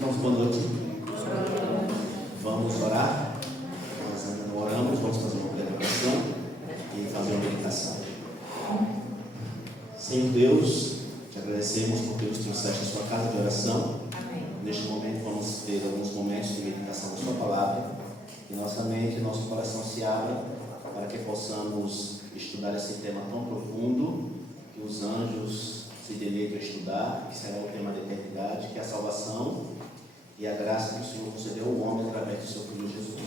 Irmãos, boa noite. Vamos orar. Nós ainda não oramos, vamos fazer uma breve oração e fazer uma meditação. Senhor Deus, te agradecemos porque nos trouxeste a sua casa de oração. Amém. Neste momento vamos ter alguns momentos de meditação da sua palavra. Que nossa mente e nosso coração se abra para que possamos estudar esse tema tão profundo que os anjos se deleitam a estudar, que será o tema da eternidade, que é a salvação e a graça que o Senhor concedeu ao homem através do seu Filho Jesus.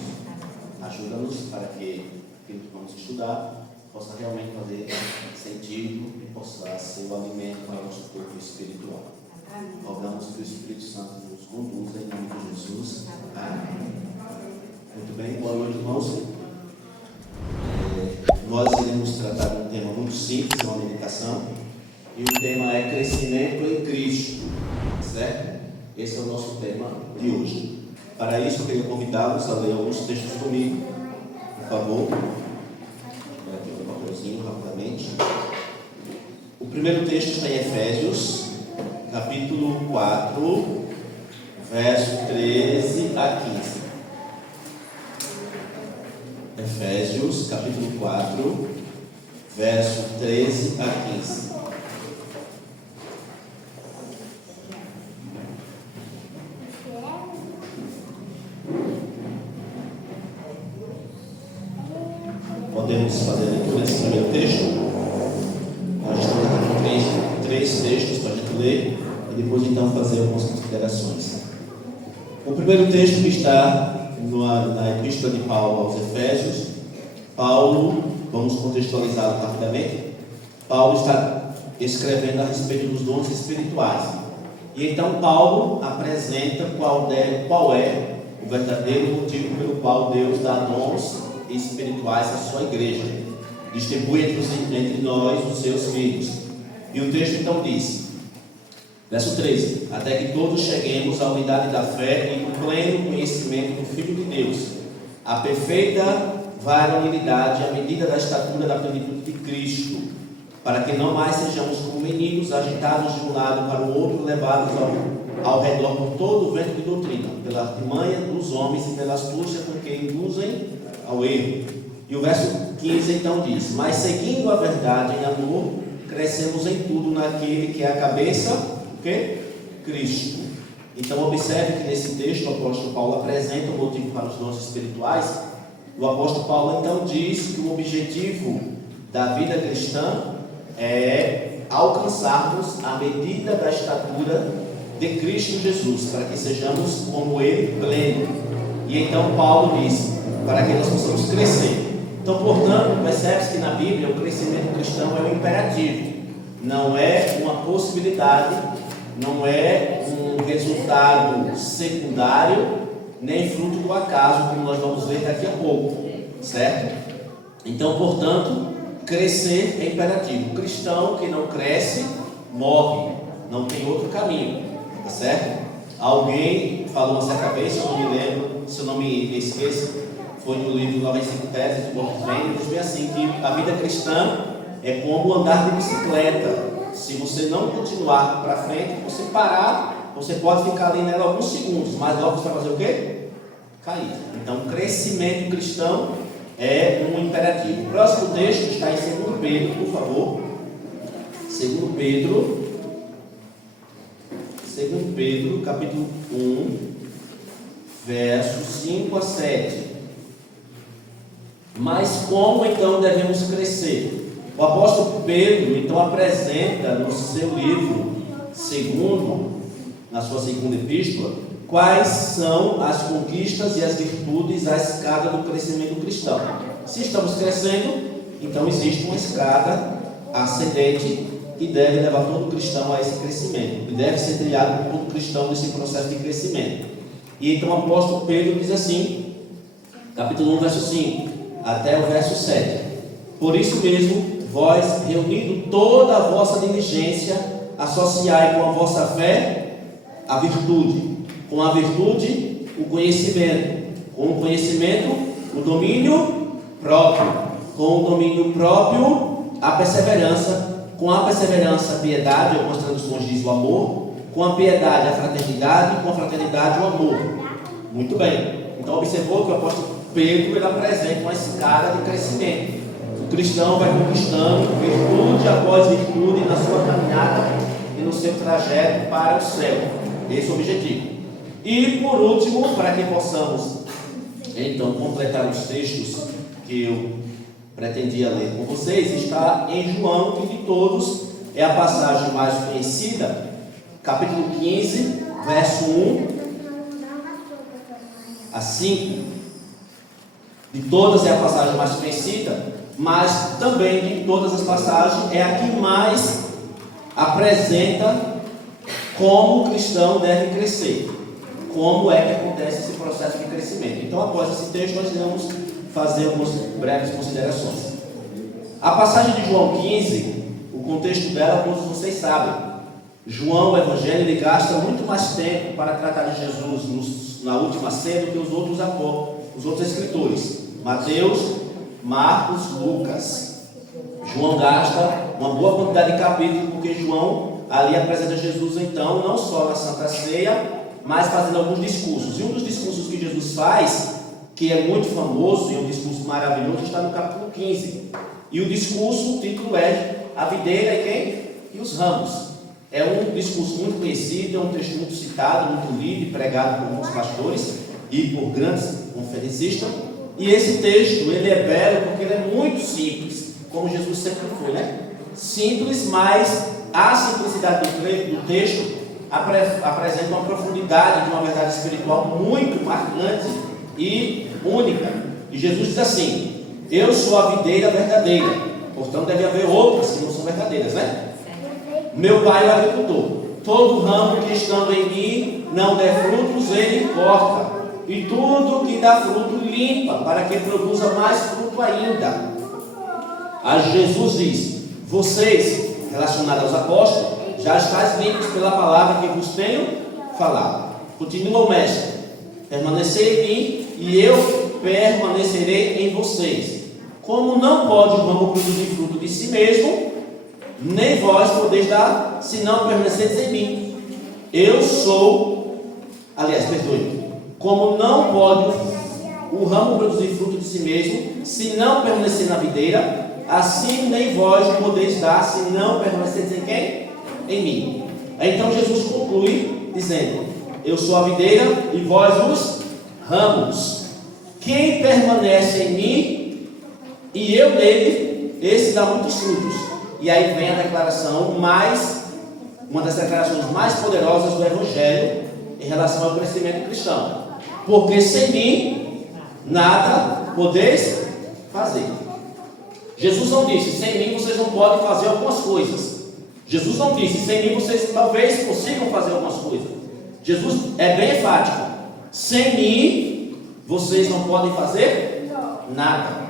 Ajuda-nos para que aquilo que vamos estudar possa realmente fazer sentido e possa ser o alimento para o nosso corpo espiritual. Rogamos que o Espírito Santo nos conduza em nome de Jesus. Amém. Muito bem, boa noite, irmãos. Nós iremos tratar de um tema muito simples, uma meditação, e o tema é crescimento em Cristo, certo? Esse é o nosso tema de hoje. Para isso, eu queria convidá-los a ler alguns textos comigo, por favor. Vou aqui um papelzinho rapidamente. O primeiro texto está em Efésios, capítulo 4, verso 13 a 15. Efésios, capítulo 4, verso 13 a 15. Podemos fazer a leitura desse primeiro texto? Nós estamos aqui com três textos para a gente ler e depois então fazer algumas considerações. O primeiro texto que está na Epístola de Paulo aos Efésios, Paulo, vamos contextualizá-lo rapidamente. Paulo está escrevendo a respeito dos dons espirituais. E então Paulo apresenta qual é o verdadeiro motivo pelo qual Deus dá dons espirituais à sua igreja. Distribui entre nós os seus filhos. E o texto então diz, verso 13: até que todos cheguemos à unidade da fé e no pleno conhecimento do Filho de Deus, a perfeita varonilidade, à medida da estatura da plenitude de Cristo, para que não mais sejamos como meninos, agitados de um lado para o outro, levados ao redor por todo o vento de doutrina, pela artimanha dos homens e pela astúcia com que induzem ao erro. E o verso 15 então diz: mas seguindo a verdade em amor, crescemos em tudo naquele que é a cabeça, o quê? Cristo. Então observe que nesse texto o apóstolo Paulo apresenta o motivo para os dons espirituais. O apóstolo Paulo então diz que o objetivo da vida cristã é alcançarmos a medida da estatura de Cristo Jesus, para que sejamos como Ele pleno. E então Paulo diz, para que nós possamos crescer. Então, portanto, percebe-se que na Bíblia o crescimento cristão é um imperativo, não é uma possibilidade, não é um resultado secundário, nem fruto do acaso, como nós vamos ver daqui a pouco, certo? Então, portanto, crescer é imperativo. O cristão que não cresce, morre, não tem outro caminho, tá certo? Alguém falou uma certa vez, se eu não me lembro, se eu não me esqueço, foi no livro 95 Teses do Walter Benjamin, diz bem assim, que a vida cristã é como andar de bicicleta. Se você não continuar para frente, você parar, você pode ficar ali nela alguns segundos, mas logo você vai fazer o quê? Cair. Então, o crescimento cristão é um imperativo. O próximo texto está em 2 Pedro, por favor. 2 Pedro, capítulo 1, versos 5 a 7. Mas como então devemos crescer? O apóstolo Pedro então apresenta no seu livro na sua segunda epístola, quais são as conquistas e as virtudes, a escada do crescimento cristão. Se estamos crescendo, então existe uma escada ascendente que deve levar todo cristão a esse crescimento, e deve ser trilhado por todo cristão nesse processo de crescimento. E então o apóstolo Pedro diz assim, capítulo 1, verso 5, até o verso 7. Por isso mesmo, vós, reunindo toda a vossa diligência, associai com a vossa fé a virtude, com a virtude o conhecimento, com o conhecimento o domínio próprio, com o domínio próprio a perseverança, com a perseverança a piedade, algumas traduções diz o amor, com a piedade, a fraternidade, e com a fraternidade, o amor. Muito bem. Então observou que o apóstolo Pedro ele apresenta uma escada de crescimento. O cristão vai conquistando virtude após virtude na sua caminhada e no seu trajeto para o céu. Esse é o objetivo. E por último, para que possamos então completar os textos que eu pretendia ler com vocês, está em João, que de todos é a passagem mais conhecida, capítulo 15, verso 1 a 5. De todas é a passagem mais conhecida, mas também de todas as passagens é a que mais apresenta como o cristão deve crescer, como é que acontece esse processo de crescimento. Então, após esse texto, nós vamos fazer algumas breves considerações. A passagem de João 15, o contexto dela, todos vocês sabem. João, o Evangelho, ele gasta muito mais tempo para tratar de Jesus na última ceia do que os outros escritores. Mateus, Marcos, Lucas. João gasta uma boa quantidade de capítulos, porque João ali apresenta Jesus, então, não só na Santa Ceia, mas fazendo alguns discursos. E um dos discursos que Jesus faz, que é muito famoso e um discurso maravilhoso, está no capítulo 15. E o discurso, o título é A Videira e quem? E os Ramos. É um discurso muito conhecido, é um texto muito citado, muito lido e pregado por muitos pastores e por grandes conferencistas. E esse texto, ele é belo porque ele é muito simples, como Jesus sempre foi, né? Simples, mas a simplicidade do texto apresenta uma profundidade de uma verdade espiritual muito marcante e única. E Jesus diz assim: eu sou a videira verdadeira, portanto deve haver outras que não são verdadeiras, né? Meu pai é o agricultor. Todo ramo que estando em mim não der frutos, ele corta, e tudo que dá fruto limpa, para que produza mais fruto ainda. Aí Jesus diz: vocês, relacionados aos apóstolos, já estáis limpos pela palavra que vos tenho falado. Continua o mestre: permanecei em mim e eu permanecerei em vocês. Como não pode o ramo produzir fruto de si mesmo, nem vós podeis dar, se não permaneceis em mim. Eu sou, como não pode o ramo produzir fruto de si mesmo, se não permanecer na videira, assim nem vós podeis dar, se não permaneceis em quem? Em mim. Então Jesus conclui dizendo: eu sou a videira e vós os ramos. Quem permanece em mim e eu nele, esse dá muitos frutos. E aí vem a declaração uma das declarações mais poderosas do Evangelho em relação ao crescimento cristão. Porque sem mim nada podeis fazer. Jesus não disse: sem mim vocês não podem fazer algumas coisas. Jesus não disse: sem mim vocês talvez consigam fazer algumas coisas. Jesus é bem enfático: sem mim vocês não podem fazer nada.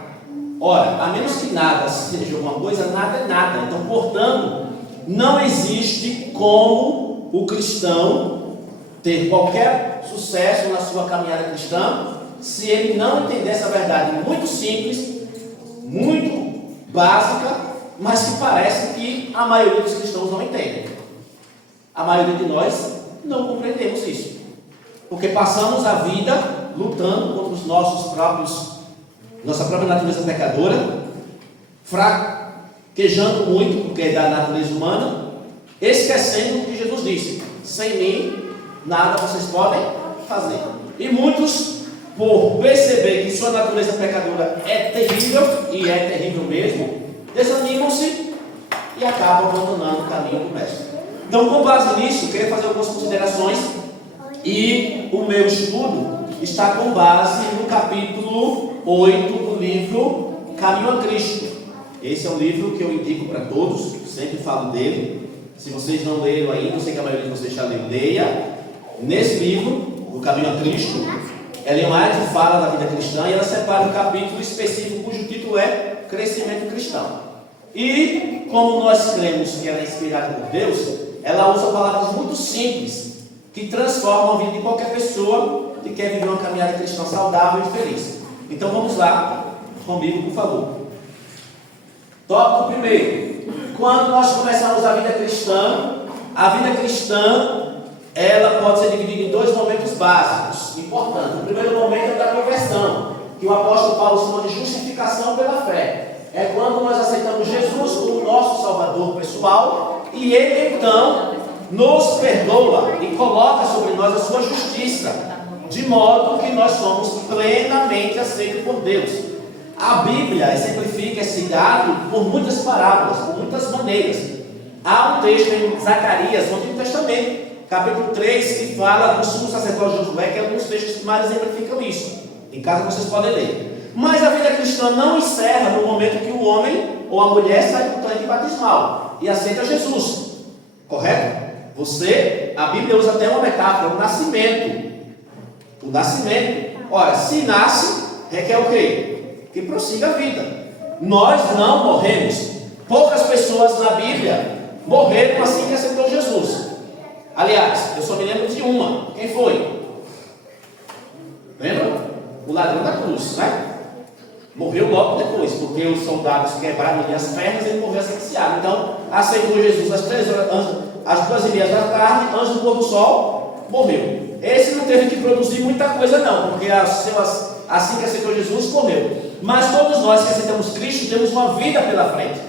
Ora, a menos que nada seja alguma coisa, nada é nada. Então, portanto, não existe como o cristão ter qualquer sucesso na sua caminhada cristã se ele não entender essa verdade muito simples, muito básica, mas que parece que a maioria dos cristãos não entendem. A maioria de nós não compreendemos isso, porque passamos a vida lutando contra os nossa própria natureza pecadora, fraquejando muito porque é da natureza humana, esquecendo o que Jesus disse: sem mim nada vocês podem fazer. E muitos, por perceber que sua natureza pecadora é terrível, e é terrível mesmo, desanimam-se e acabam abandonando o caminho do mestre. Então, com base nisso, eu queria fazer algumas considerações, e o meu estudo está com base no capítulo 8 do livro Caminho a Cristo. Esse é um livro que eu indico para todos, sempre falo dele. Se vocês não leram ainda, eu sei que a maioria de vocês já leu, leia. Nesse livro, o Caminho a Cristo, Ellen White fala da vida cristã e ela separa um capítulo específico cujo título é Crescimento Cristão. E como nós cremos que ela é inspirada por Deus, ela usa palavras muito simples que transformam a vida de qualquer pessoa que quer viver uma caminhada cristã saudável e feliz. Então vamos lá comigo, por favor. Tópico primeiro: quando nós começamos a vida cristã ela pode ser dividida em dois momentos básicos, importantes. O primeiro momento é da conversão, que o apóstolo Paulo chama de justificação pela fé. É quando nós aceitamos Jesus como nosso Salvador pessoal e Ele então nos perdoa e coloca sobre nós a sua justiça, de modo que nós somos plenamente aceitos por Deus. A Bíblia exemplifica esse dado por muitas parábolas, por muitas maneiras. Há um texto em Zacarias, no Antigo Testamento, capítulo 3, que fala do sumo sacerdote Josué, que é um dos textos que mais exemplificam isso. Em casa vocês podem ler. Mas a vida cristã não encerra no momento que o homem ou a mulher sai do tanque batismal e aceita Jesus. Correto? A Bíblia usa até uma metáfora, o nascimento. O nascimento. Ora, se nasce, requer o quê? Que prossiga a vida. Nós não morremos. Poucas pessoas na Bíblia morreram assim que aceitou Jesus. Aliás, eu só me lembro de uma. Quem foi? Lembra? O ladrão da cruz, né? Morreu logo depois, porque os soldados quebraram-lhe as pernas e ele morreu asfixiado. Então, aceitou Jesus às 3h, às 2h30 da tarde, antes do pôr do sol, morreu. Esse não teve que produzir muita coisa não, porque assim que aceitou Jesus, morreu. Mas todos nós que aceitamos Cristo temos uma vida pela frente.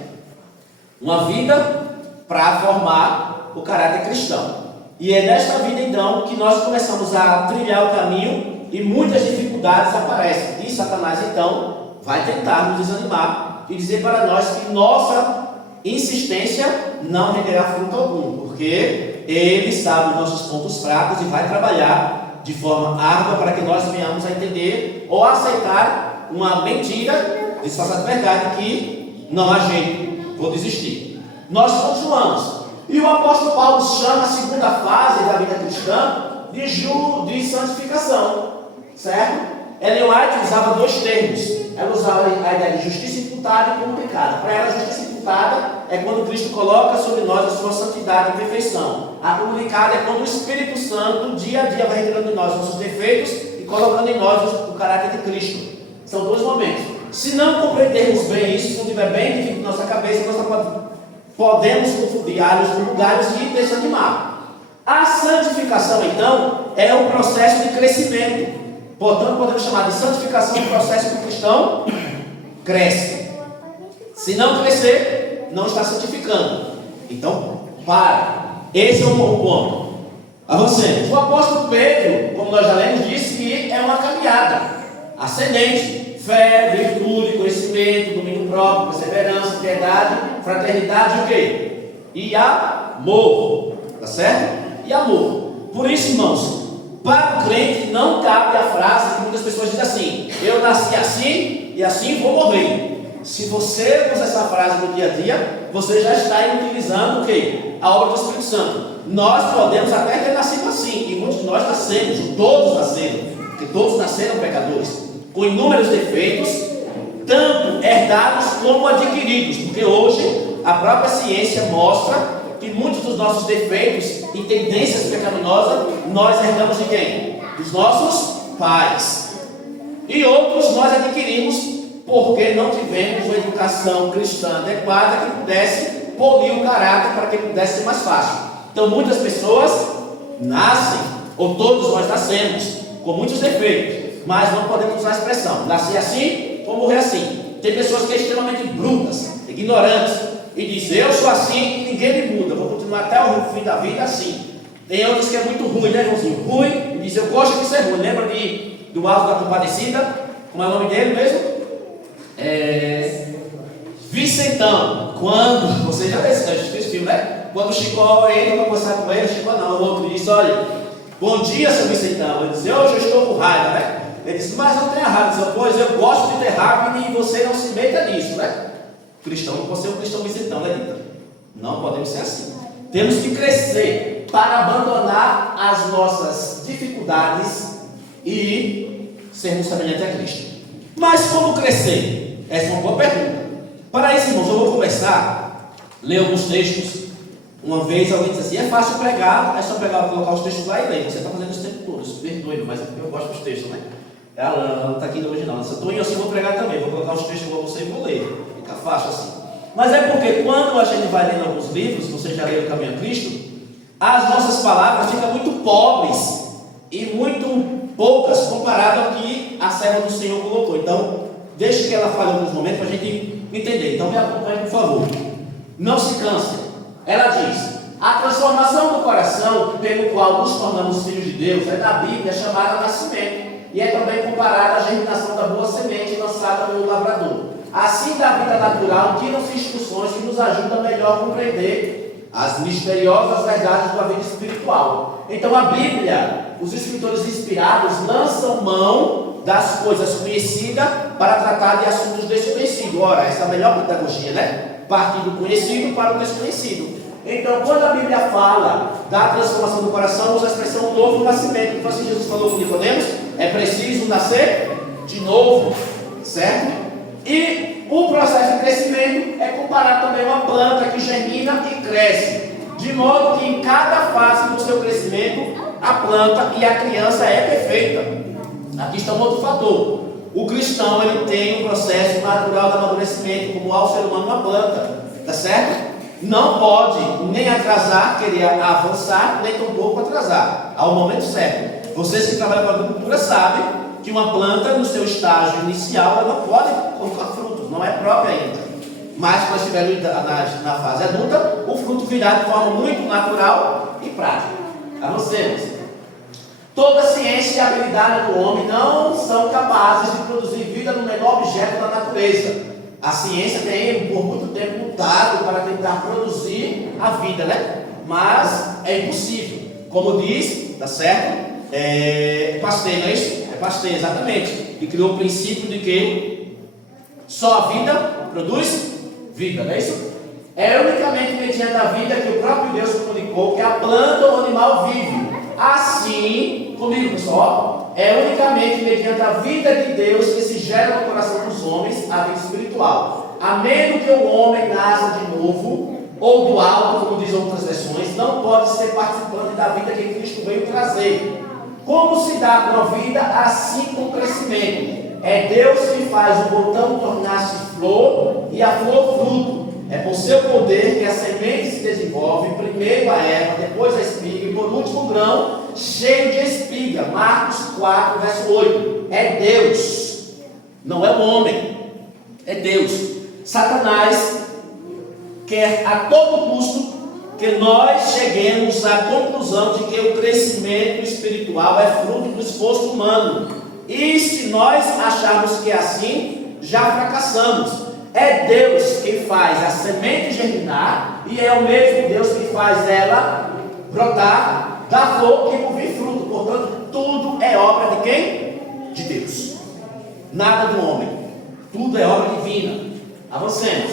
Uma vida para formar o caráter cristão. E é nesta vida então que nós começamos a trilhar o caminho e muitas dificuldades aparecem. E Satanás então vai tentar nos desanimar e dizer para nós que nossa insistência não renderá fruto algum, porque ele sabe os nossos pontos fracos e vai trabalhar de forma árdua para que nós venhamos a entender ou aceitar uma mentira disfarçada de verdade que não há jeito, vou desistir. Nós continuamos. E o apóstolo Paulo chama a segunda fase da vida cristã de santificação, certo? Ellen White usava dois termos. Ela usava a ideia de justiça imputada e comunicada. Para ela, a justiça imputada é quando Cristo coloca sobre nós a sua santidade e perfeição. A comunicada é quando o Espírito Santo, dia a dia, vai revelando em nós nossos defeitos e colocando em nós o caráter de Cristo. São dois momentos. Se não compreendermos bem isso, se não estiver bem definido na nossa cabeça, nós podemos confundir alhos com lugares e desanimar. A santificação, então, é um processo de crescimento. Portanto, podemos chamar de santificação um processo que o cristão cresce. Se não crescer, não está santificando. Então, para. Esse é o ponto. Avancemos. O apóstolo Pedro, como nós já lemos, disse que é uma caminhada ascendente. Fé, virtude, conhecimento, domínio próprio, perseverança, piedade, fraternidade e o quê? E amor. Tá certo? E amor. Por isso, irmãos, para o crente não cabe a frase que muitas pessoas dizem assim: eu nasci assim e assim vou morrer. Se você usa essa frase no dia a dia, você já está utilizando o quê? A obra do Espírito Santo. Nós podemos até ter nascido assim, e muitos de nós nascemos, todos nasceram, porque todos nasceram pecadores, com inúmeros defeitos, tanto herdados como adquiridos, porque hoje a própria ciência mostra que muitos dos nossos defeitos e tendências pecaminosas nós herdamos de quem? Dos nossos pais. E outros nós adquirimos porque não tivemos uma educação cristã adequada que pudesse polir o caráter para que pudesse ser mais fácil. Então muitas pessoas nascem, ou todos nós nascemos, com muitos defeitos, mas não podemos usar a expressão nascer assim ou morrer assim. Tem pessoas que são extremamente brutas, ignorantes, e diz, eu sou assim e ninguém me muda, vou continuar até o fim da vida assim. Tem outros que é muito ruim, né, irmãozinho? Ruim, e diz, eu gosto de ser ruim. Lembra do Alto da Compadecida? Como é o nome dele mesmo? Vicentão. Quando, você já assistiu esse filme, né? Quando o Chicó entra para conversar com ele, o Chicó não, o outro diz, olha, bom dia, seu Vicentão. Ele diz, hoje eu estou com raiva, né? Ele diz, mas não tenha raiva. Ele diz, pois eu gosto de ter raiva e você não se meta nisso, né? Cristão não pode ser um cristão Vicentão, né, Dita? Não podemos ser assim. Temos que crescer para abandonar as nossas dificuldades e sermos semelhantes a Cristo. Mas como crescer? Essa é uma boa pergunta. Para isso, irmãos, eu vou começar a ler alguns textos. Uma vez alguém disse assim, é fácil pregar, é só pegar, colocar os textos lá e ler. Você está fazendo isso o tempo todo, perdoe-me, mas é porque eu gosto dos textos, né? Ela não está aqui hoje não. Se eu estou indo assim, eu vou pregar também. Vou colocar os textos igual você e vou ler. Fica fácil assim. Mas é porque quando a gente vai lendo alguns livros, você já leu o Caminho a Cristo, as nossas palavras ficam muito pobres e muito poucas comparado ao que a serva do Senhor colocou. Então, deixe que ela fale em alguns momentos para a gente entender. Então, me acompanhe, por favor. Não se canse. Ela diz: a transformação do coração, pelo qual nos tornamos filhos de Deus, é na Bíblia chamada nascimento, e é também comparada à germinação da boa semente lançada pelo lavrador. Assim, da vida natural, tiram-se instruções que nos ajudam a melhor compreender as misteriosas verdades da vida espiritual. Então, a Bíblia, os escritores inspirados lançam mão das coisas conhecidas para tratar de assuntos desconhecidos. Ora, essa é a melhor pedagogia, né? Partir do conhecido para o desconhecido. Então, quando a Bíblia fala da transformação do coração, usa a expressão novo nascimento. Então, assim Jesus falou com Nicodemos, é preciso nascer de novo, certo? E o processo de crescimento é comparado também a uma planta que germina e cresce, de modo que em cada fase do seu crescimento, a planta e a criança é perfeita. Aqui está um outro fator. O cristão, ele tem um processo natural de amadurecimento, como há o ser humano uma planta, tá certo? Não pode nem atrasar, querer avançar, nem tampouco atrasar, ao momento certo. Vocês que trabalham com agricultura sabem que uma planta, no seu estágio inicial, ela não pode colocar frutos, não é própria ainda. Mas quando estiver na fase adulta, o fruto virá de forma muito natural e prática. Avancemos. Toda ciência e habilidade do homem não são capazes de produzir vida no menor objeto da natureza. A ciência tem por muito tempo lutado para tentar produzir a vida, né? Mas é impossível. Como diz, tá certo? Pasteur, não é isso? É Pasteur, exatamente. E criou o princípio de que só a vida produz vida, não é isso? É unicamente mediante a vida que o próprio Deus comunicou que a planta ou o animal vive. Assim, comigo pessoal, é unicamente mediante a vida de Deus que se gera no coração dos homens a vida espiritual. A menos que o homem nasça de novo, ou do alto, como dizem outras versões, não pode ser participante da vida que Cristo veio trazer. Como se dá com a vida, assim com o crescimento. É Deus que faz o botão tornar-se flor e a flor fruto. É por seu poder que a semente se desenvolve, primeiro a erva, depois a espiga e por último o grão, cheio de espiga. Marcos 4, verso 8. É Deus, não é o homem, é Deus. Satanás quer a todo custo que nós cheguemos à conclusão de que o crescimento espiritual é fruto do esforço humano. E se nós acharmos que é assim, já fracassamos. É Deus que faz a semente germinar e é o mesmo Deus que faz ela brotar, dar flor e por vir fruto. Portanto, tudo é obra de quem? De Deus. Nada do homem. Tudo é obra divina. Avancemos.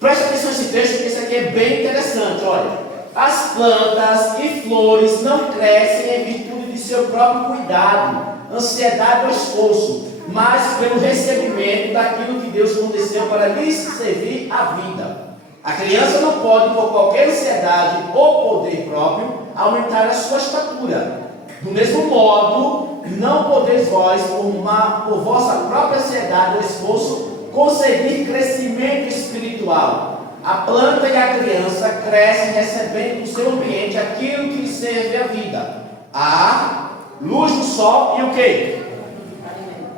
Preste atenção nesse texto, porque isso aqui é bem interessante. Olha, as plantas e flores não crescem em virtude de seu próprio cuidado, ansiedade ou esforço, mas pelo recebimento daquilo que Deus forneceu para lhes servir a vida. A criança não pode, por qualquer ansiedade ou poder próprio, aumentar a sua estatura. Do mesmo modo, não podeis vós, por vossa própria ansiedade ou esforço, conseguir crescimento espiritual. A planta e a criança crescem recebendo do seu ambiente aquilo que lhes serve a vida. A luz do sol e o quê?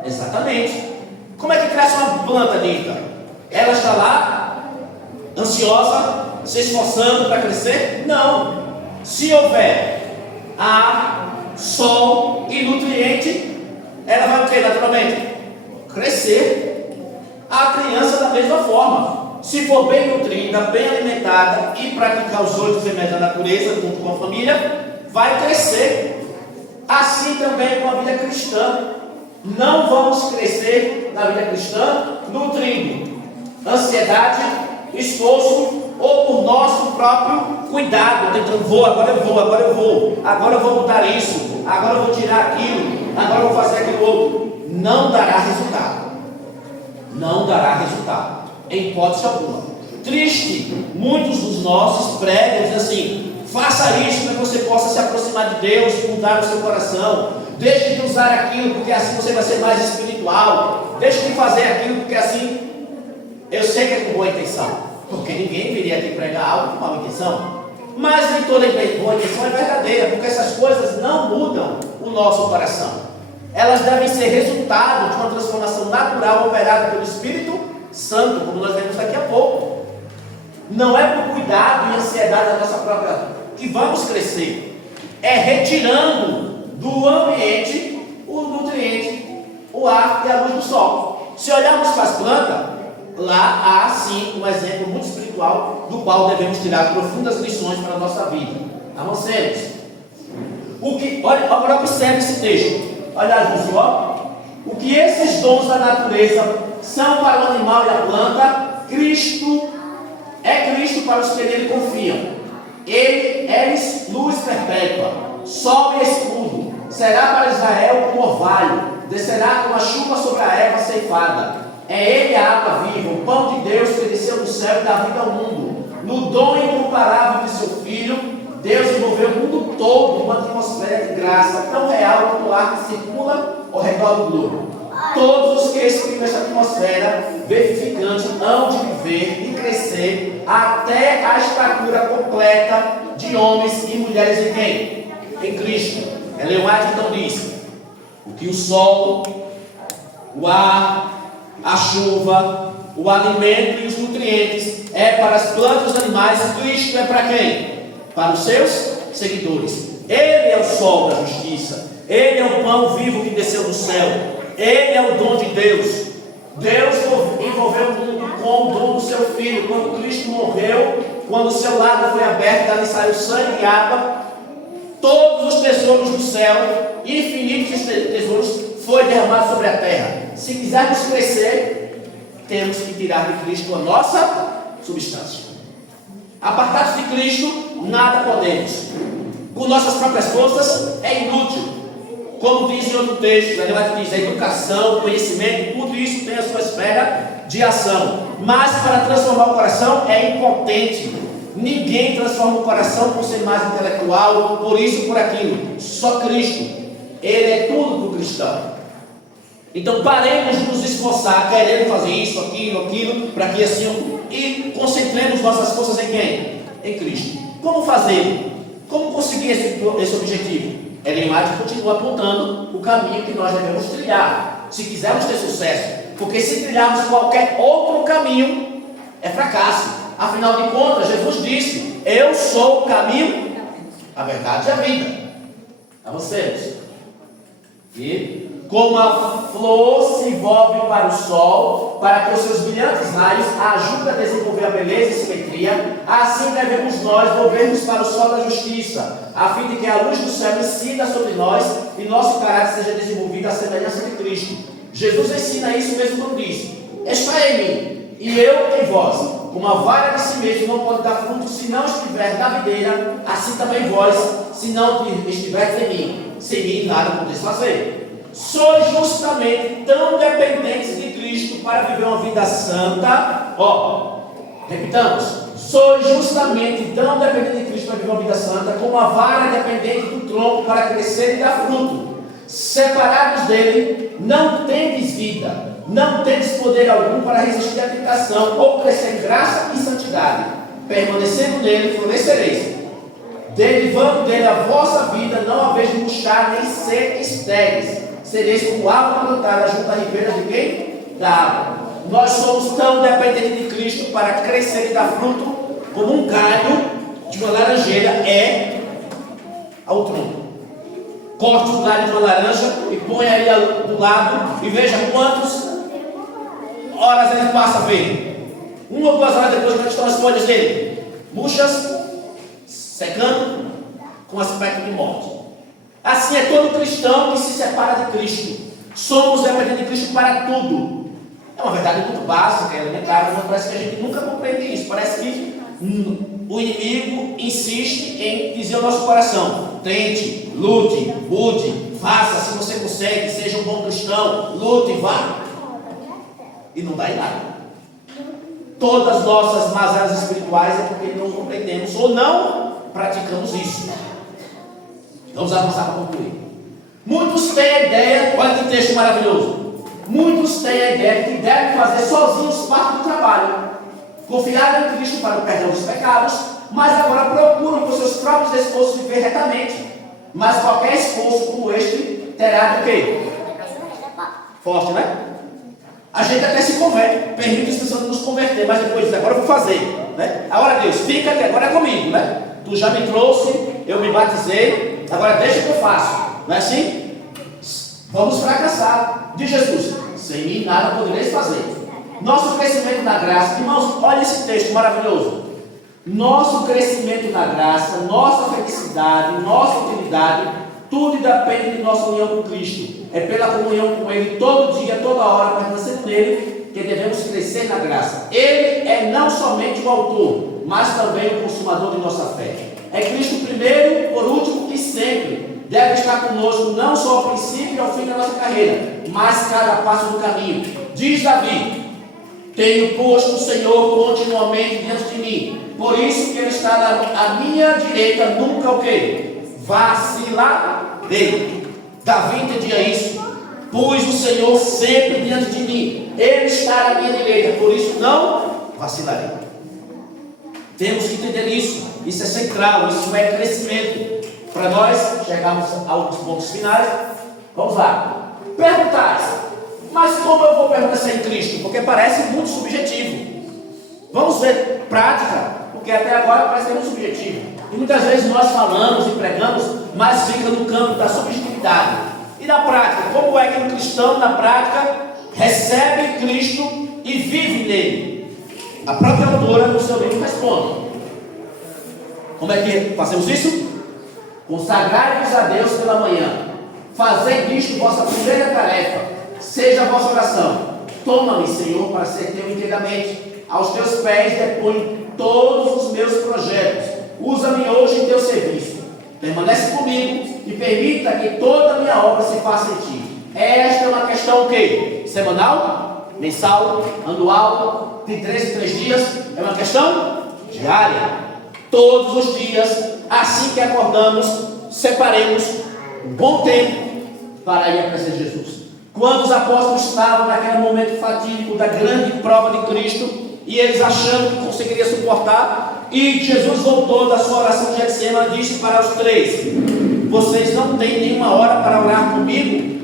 Exatamente. Como é que cresce uma planta, Nita? Ela está lá, ansiosa, se esforçando para crescer? Não. Se houver ar, sol e nutriente, ela vai o quê, naturalmente? Crescer. A criança da mesma forma. Se for bem nutrida, bem alimentada e praticar os 8 elementos da natureza junto com a família, vai crescer. Assim também com a vida cristã. Não vamos crescer na vida cristã nutrindo ansiedade, esforço ou por nosso próprio cuidado, tentando agora eu vou mudar isso, agora eu vou tirar aquilo, agora eu vou fazer aquilo outro. Não dará resultado. Não dará resultado, em hipótese alguma. Triste, muitos dos nossos pregam dizem assim: faça isso para que você possa se aproximar de Deus, mudar o seu coração. Deixe de usar aquilo, porque assim você vai ser mais espiritual. Deixe de fazer aquilo, porque assim, eu sei que é com boa intenção, porque ninguém viria aqui pregar algo com má intenção. Mas nem toda boa intenção é verdadeira, porque essas coisas não mudam o nosso coração. Elas devem ser resultado de uma transformação natural operada pelo Espírito Santo, como nós vemos daqui a pouco. Não é por cuidado e ansiedade da nossa própria que vamos crescer. É retirando do ambiente o nutriente, o ar e a luz do sol. Se olharmos para as plantas, lá há sim um exemplo muito espiritual do qual devemos tirar profundas lições para a nossa vida. Avancemos. Olha, agora observe esse texto. Olha, Josué, o que esses dons da natureza são para o animal e a planta, Cristo é Cristo para os que nele confiam. Ele é luz perpétua, sol e escudo. Será para Israel como orvalho, descerá como a chuva sobre a erva ceifada. É ele a água viva, o pão de Deus que desceu do céu e dá vida ao mundo. No dom incomparável de seu Filho, Deus envolveu o mundo todo numa atmosfera de graça tão real quanto o ar que circula ao redor do globo. Todos os que exprimem essa atmosfera verificante hão de viver e crescer até a estatura completa de homens e mulheres em quem? Em Cristo. Ellen White então diz: o que o sol, o ar, a chuva, o alimento e os nutrientes é para as plantas e os animais, Cristo é para quem? Para os seus seguidores. Ele é o sol da justiça, ele é o pão vivo que desceu do céu, ele é o dom de Deus. Deus envolveu o mundo com o dom do seu Filho. Quando Cristo morreu, quando o seu lado foi aberto, dali saiu sangue e água, todos os tesouros do céu, infinitos tesouros, foi derramado sobre a terra. Se quisermos crescer, temos que tirar de Cristo a nossa substância. Apartados de Cristo, nada podemos. Com nossas próprias forças, é inútil. Como diz em outro texto, ele diz: a educação, o conhecimento, tudo isso tem a sua esfera de ação. Mas para transformar o coração é impotente. Ninguém transforma o coração por ser mais intelectual, por isso, por aquilo. Só Cristo. Ele é tudo para o cristão. Então paremos de nos esforçar, querendo fazer isso, aquilo, para que assim, e concentremos nossas forças em quem? Em Cristo. Como fazer? Como conseguir esse objetivo? Ellen White continua apontando o caminho que nós devemos trilhar, se quisermos ter sucesso. Porque se trilharmos qualquer outro caminho, é fracasso. Afinal de contas, Jesus disse: eu sou o caminho, a verdade e a vida. Avancemos. E como a flor se envolve para o sol, para que os seus brilhantes raios ajudem a desenvolver a beleza e simetria, assim devemos nós volvermos para o sol da justiça, a fim de que a luz do céu incida sobre nós e nosso caráter seja desenvolvido à semelhança de Cristo. Jesus ensina isso mesmo quando diz: está em mim e eu em vós. Como a vara de si mesmo não pode dar fruto se não estiver na videira, assim também vós, se não estiverdes em mim. Sem mim nada podeis fazer. Sois justamente tão dependentes de Cristo para viver uma vida santa. Repitamos: sois justamente tão dependentes de Cristo para viver uma vida santa, como a vara dependente do tronco para crescer e dar fruto. Separados dele, não tendes vida, não tendes poder algum para resistir à tentação, ou crescer em graça e santidade. Permanecendo nele, florescereis. Derivando dele a vossa vida, não haveis de murchar nem ser estéreis. Sereis como água plantada junto à ribeira de quem? Da água. Nós somos tão dependentes de Cristo para crescer e dar fruto, como um galho de uma laranjeira é ao tronco. Corte o galho de uma laranja e põe ali do lado e veja quantas horas ele passa a ver. 1 ou 2 horas depois, como estão as folhas dele? Murchas, secando, com aspecto de morte. Assim é todo cristão que se separa de Cristo. Somos dependentes de Cristo para tudo. É uma verdade muito básica, elementar, mas parece que a gente nunca compreende isso. Parece que o inimigo insiste em dizer ao nosso coração: tente, lute, mude, faça, se você consegue, seja um bom cristão, lute, vá. E não dá em nada. Todas nossas mazelas espirituais é porque não compreendemos ou não praticamos isso. Vamos avançar para concluir. Muitos têm a ideia, olha que texto maravilhoso. Muitos têm a ideia de que devem fazer sozinhos parte do trabalho. Confiar em Cristo para o perdão dos pecados, mas agora procuram por seus próprios esforços viver retamente. Mas qualquer esforço como este terá de quê? Forte, né? A gente até se converte, permite a expressão de nos converter, mas depois diz, agora eu vou fazer, né? Agora Deus, fica aqui, agora é comigo, né? Tu já me trouxe, eu me batizei, agora deixa que eu faço, não é assim? Vamos fracassar. Diz Jesus, sem mim nada podereis fazer. Nosso crescimento na graça, irmãos, olha esse texto maravilhoso. Nosso crescimento na graça, nossa felicidade, nossa utilidade, tudo depende de nossa união com Cristo. É pela comunhão com Ele todo dia, toda hora, permanecendo nele, que devemos crescer na graça. Ele é não somente o autor, mas também o consumador de nossa fé. É Cristo primeiro, por último e sempre. Deve estar conosco não só ao princípio e ao fim da nossa carreira, mas cada passo do caminho. Diz Davi, tenho posto o Senhor continuamente diante de mim, por isso que Ele está à minha direita, nunca o quê? Vacilarei. Davi entendia isso. Pus o Senhor sempre diante de mim, Ele está à minha direita, por isso não vacilarei. Temos que entender isso. Isso é central, isso é crescimento. Para nós chegarmos aos pontos finais, vamos lá. Perguntais, mas como eu vou permanecer em Cristo? Porque parece muito subjetivo. Vamos ver prática, porque até agora parece muito subjetivo. E muitas vezes nós falamos e pregamos, mas fica no campo da subjetividade. E na prática, como é que um cristão na prática recebe Cristo e vive nele? A própria autora no seu livro responde. Como é que fazemos isso? Consagrai-vos a Deus pela manhã, fazei disto vossa primeira tarefa, seja a vossa oração. Toma-me, Senhor, para ser teu inteiramente. Aos teus pés deponho todos os meus projetos. Usa-me hoje em teu serviço. Permanece comigo e permita que toda a minha obra se faça em ti. Esta é uma questão o quê? Semanal? Mensal? Anual? De 3 em 3 dias? É uma questão diária. Todos os dias, assim que acordamos, separemos um bom tempo para ir à presença de Jesus. Quando os apóstolos estavam naquele momento fatídico da grande prova de Cristo, e eles achando que conseguiria suportar, e Jesus voltou da sua oração de Getsêmani e disse para os 3: vocês não têm nenhuma hora para orar comigo?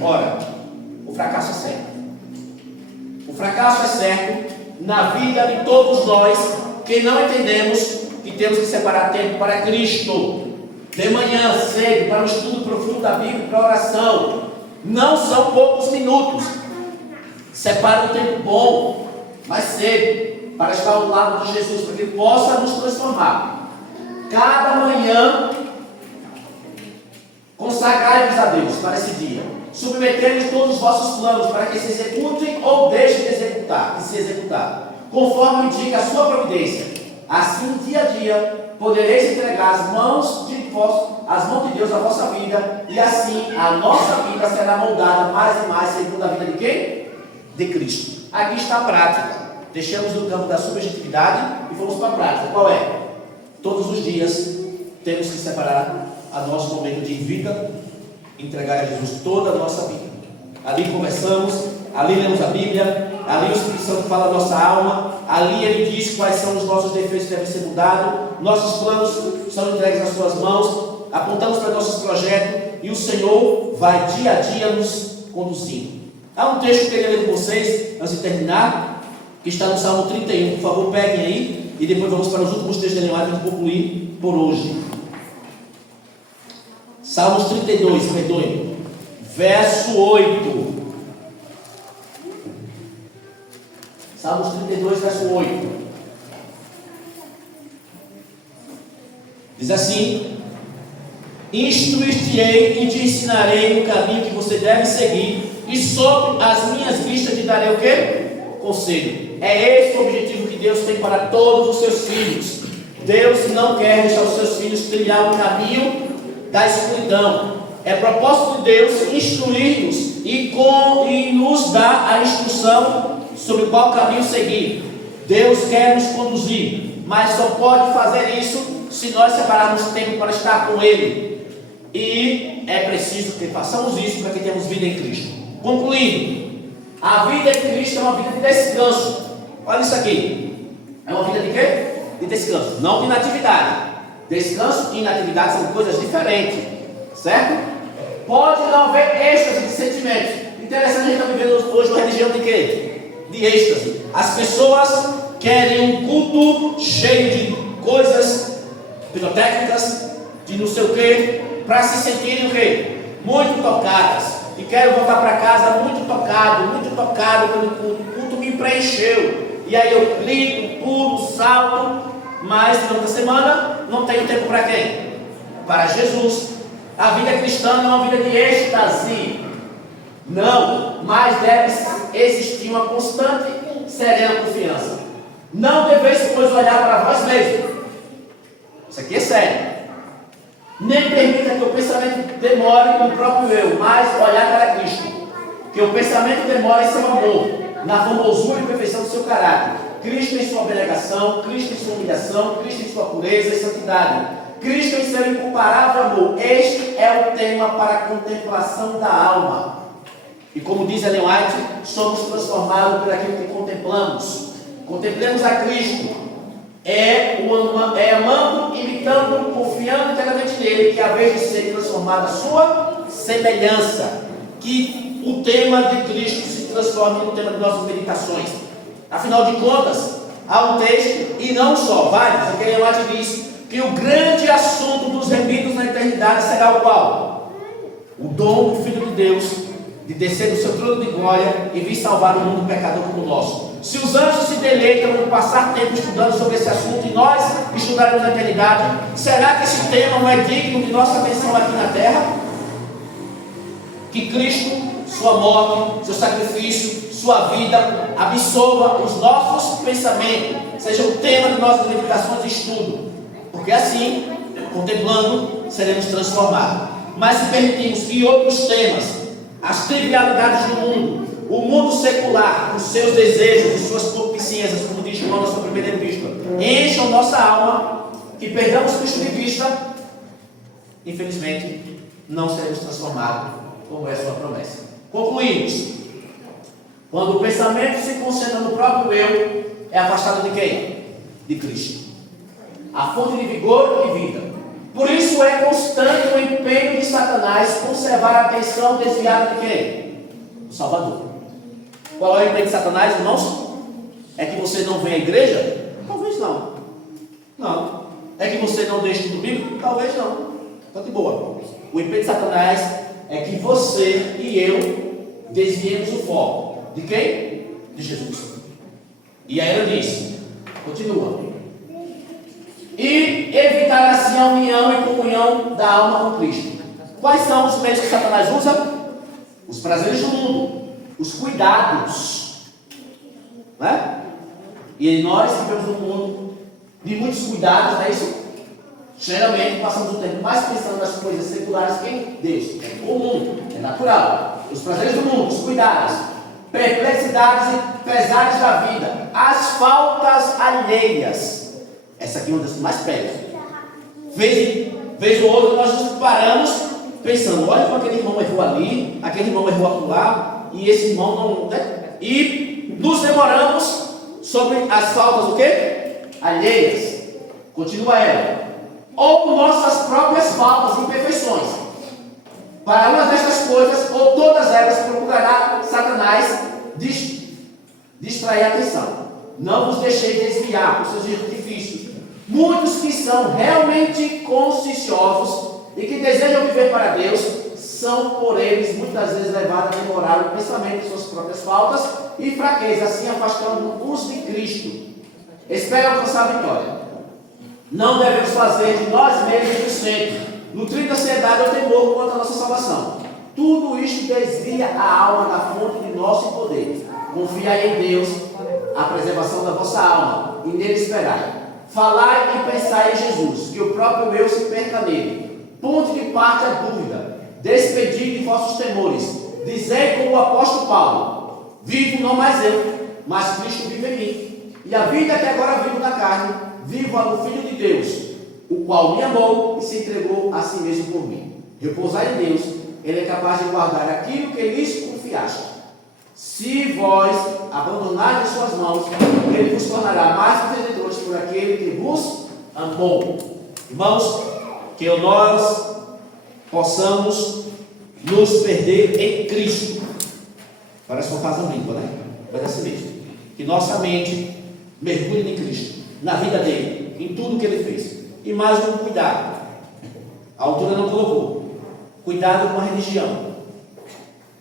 Ora, o fracasso é certo. O fracasso é certo na vida de todos nós que não entendemos que temos que separar tempo para Cristo. De manhã, cedo, para o estudo profundo da Bíblia, para a oração. Não são poucos minutos. Separe um tempo bom, mais cedo, para estar ao lado de Jesus, para que Ele possa nos transformar. Cada manhã, consagrai-vos a Deus para esse dia. Submetei-vos todos os vossos planos para que se executem ou deixem de se executar, conforme indica a sua providência. Assim, dia a dia, podereis entregar as mãos de Deus a vossa vida, e assim a nossa vida será moldada mais e mais segundo a vida de quem? De Cristo. Aqui está a prática. Deixamos o campo da subjetividade e vamos para a prática. Qual é? Todos os dias temos que separar a nosso momento de vida, entregar a Jesus toda a nossa vida. Ali conversamos, ali lemos a Bíblia, ali o Espírito Santo fala a nossa alma, ali Ele diz quais são os nossos defeitos que devem ser mudados, nossos planos são entregues nas suas mãos, apontamos para nossos projetos e o Senhor vai dia a dia nos conduzindo. Há um texto que eu queria ler com vocês, antes de terminar, que está no Salmo 31, por favor peguem aí, e depois vamos para os últimos textos da live para concluir por hoje. Salmos 32, perdoe, verso 8. Salmos 32, verso 8. Diz assim: instruir-te-ei e te ensinarei o caminho que você deve seguir, e sobre as minhas vistas te darei o quê? Conselho. É esse o objetivo que Deus tem para todos os seus filhos. Deus não quer deixar os seus filhos trilhar o caminho da escuridão. É propósito de Deus instruir-nos e nos dar a instrução sobre qual caminho seguir. Deus quer nos conduzir, mas só pode fazer isso se nós separarmos tempo para estar com Ele. E é preciso que façamos isso para que tenhamos vida em Cristo. Concluindo, a vida em Cristo é uma vida de descanso. Olha isso aqui. É uma vida de quê? De descanso, não de inatividade. Descanso e inatividade são coisas diferentes, certo? Pode não haver êxtase de sentimentos. Interessante, a gente está vivendo hoje uma religião de quê? De êxtase. As pessoas querem um culto cheio de coisas pirotécnicas, de não sei o quê, para se sentirem o quê? Muito tocadas. E quero voltar para casa muito tocado pelo culto. O culto me preencheu. E aí eu grito, pulo, salto, mas durante a semana não tenho tempo para quem? Para Jesus. A vida cristã não é uma vida de êxtase. Não, mas deve existir uma constante, serena confiança. Não deveis, pois, olhar para vós mesmos. Isso aqui é sério. Nem permita que o pensamento demore no próprio eu, mas olhar para Cristo. Que o pensamento demore em seu amor, na formosura e perfeição do seu caráter. Cristo em sua abnegação, Cristo em sua humilhação, Cristo em sua pureza e santidade. Cristo em seu incomparável amor. Este é o tema para a contemplação da alma. E como diz Ellen White, somos transformados por aquilo que contemplamos. Contemplemos a Cristo. Amando, imitando, confiando inteiramente nele, que a vez de ser transformada a sua semelhança, que o tema de Cristo se transforme no tema de nossas meditações. Afinal de contas, há um texto, e não só, vários, aquele Ellen White diz que o grande assunto dos remidos na eternidade será o qual? O dom do Filho de Deus, de descer do seu trono de glória e vir salvar o mundo pecador como o nosso. Se os anjos se deleitam em passar tempo estudando sobre esse assunto e nós estudaremos na eternidade, será que esse tema não é digno de nossa atenção aqui na terra? Que Cristo, sua morte, seu sacrifício, sua vida, absolva os nossos pensamentos, seja o tema de nossas meditações e estudo, porque assim, contemplando, seremos transformados. Mas se permitirmos que outros temas, as trivialidades do mundo, o mundo secular, os seus desejos e suas concupiscências, como diz João na sua primeira epístola, encham nossa alma, que perdamos Cristo de vista, infelizmente, não seremos transformados, como é a sua promessa. Concluímos. Quando o pensamento se concentra no próprio eu, é afastado de quem? De Cristo. A fonte de vigor e vida. Por isso é constante o empenho de Satanás conservar a atenção desviada de quem? Do Salvador. Qual é o empenho de Satanás, irmãos? É que você não venha à igreja? Talvez não. Não. É que você não deixe o domingo? Talvez não. Está de boa. O empenho de Satanás é que você e eu desviemos o foco. De quem? De Jesus. E aí ele diz, continua. E evitar assim a união e comunhão da alma com Cristo. Quais são os meios que Satanás usa? Os prazeres do mundo, os cuidados, né? E nós vivemos num mundo de muitos cuidados, não é isso? Geralmente passamos o tempo mais pensando nas coisas seculares que em Deus. É comum, é natural. Os prazeres do mundo, os cuidados, perplexidades e pesares da vida, as faltas alheias. Essa aqui é uma das que mais pega. Vez ou outra nós nos paramos pensando, olha como aquele irmão errou ali, aquele irmão errou acolá, e esse irmão não... Né? E nos demoramos sobre as faltas o quê? Alheias. Continua ela. Ou nossas próprias faltas e imperfeições. Para uma destas coisas, ou todas elas, procurará Satanás distrair a atenção. Não vos deixeis desviar por seus artifícios. Muitos que são realmente conscienciosos e que desejam viver para Deus, são por eles muitas vezes levados a demorar o pensamento de suas próprias faltas e fraquezas, assim afastando-os de Cristo. Espera alcançar a vitória. Não devemos fazer de nós mesmos o centro, nutrindo ansiedade ou temor quanto à nossa salvação. Tudo isto desvia a alma da fonte de nosso poder. Confiai em Deus, a preservação da vossa alma, e nele esperai. Falai e pensai em Jesus, que o próprio eu se perca nele. Ponto de parte a dúvida, despedi de vossos temores. Dizei como o apóstolo Paulo: vivo não mais eu, mas Cristo vive em mim. E a vida que agora vivo na carne, vivo-a no Filho de Deus, o qual me amou e se entregou a si mesmo por mim. Repousai em Deus, Ele é capaz de guardar aquilo que lhes confiaste. Se vós abandonardes suas mãos, ele vos tornará mais entendedores por aquele que vos amou. Irmãos, que nós possamos nos perder em Cristo. Parece uma fase língua, né? Mas é assim mesmo. Que nossa mente mergulhe em Cristo, na vida dele, em tudo que ele fez. E mais um cuidado. A autora não colocou. Cuidado com a religião,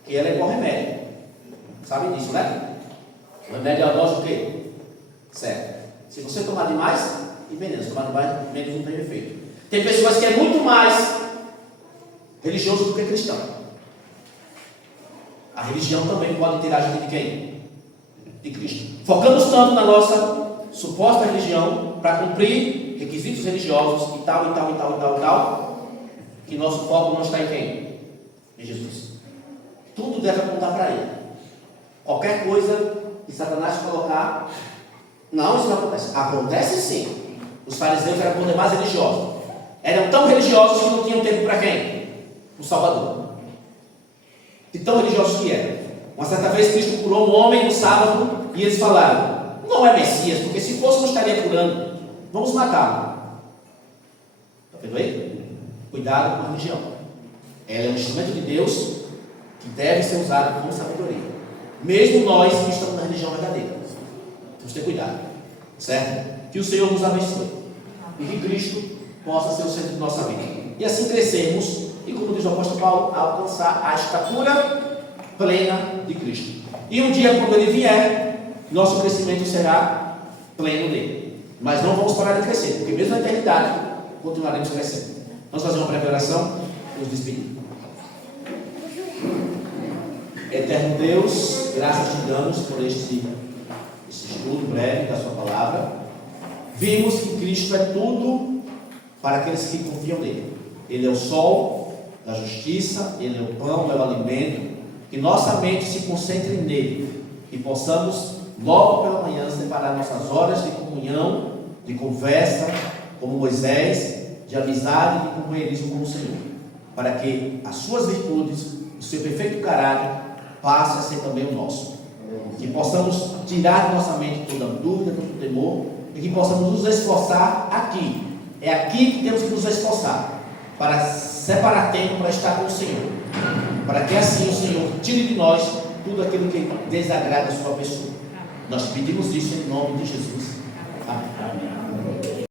que ela é igual remédio. Sabem disso, né? O remédio é a dose do quê? Certo. Se você tomar demais, envenena. Se tomar demais, menos não tem efeito. Tem pessoas que é muito mais religioso do que cristão. A religião também pode tirar a gente de quem? De Cristo. Focamos tanto na nossa suposta religião para cumprir requisitos religiosos e tal, que nosso foco não está em quem? Em Jesus. Tudo deve apontar para Ele. Qualquer coisa que Satanás colocar, não, isso não acontece. Acontece sim. Os fariseus eram por demais religiosos. Eram tão religiosos que não tinham tempo para quem? O Salvador. E tão religiosos que eram. Uma certa vez Cristo curou um homem no sábado e eles falaram: não é Messias, porque se fosse não estaria curando. Vamos matá-lo. Está vendo aí? Cuidado com a religião. Ela é um instrumento de Deus que deve ser usado com sabedoria. Mesmo nós que estamos na religião verdadeira. Temos que ter cuidado. Certo? Que o Senhor nos abençoe. E que Cristo possa ser o centro de nossa vida. E assim crescermos, e como diz o apóstolo Paulo, alcançar a estatura plena de Cristo. E um dia, quando Ele vier, nosso crescimento será pleno dele. Mas não vamos parar de crescer, porque mesmo na eternidade, continuaremos crescendo. Vamos fazer uma breve oração e nos despedir. Eterno Deus, graças te damos por este estudo breve da sua palavra. Vimos que Cristo é tudo para aqueles que confiam nele. Ele é o sol da justiça, ele é o pão, é o alimento. Que nossa mente se concentre nele e possamos logo pela manhã separar nossas horas de comunhão, de conversa, como Moisés, de amizade e de companheirismo com o Senhor, para que as suas virtudes, o seu perfeito caráter, passe a ser também o nosso. Que possamos tirar de nossa mente toda dúvida, todo temor, e que possamos nos esforçar aqui. É aqui que temos que nos esforçar, para separar tempo para estar com o Senhor, para que assim o Senhor tire de nós tudo aquilo que desagrada a sua pessoa. Nós pedimos isso em nome de Jesus. Amém.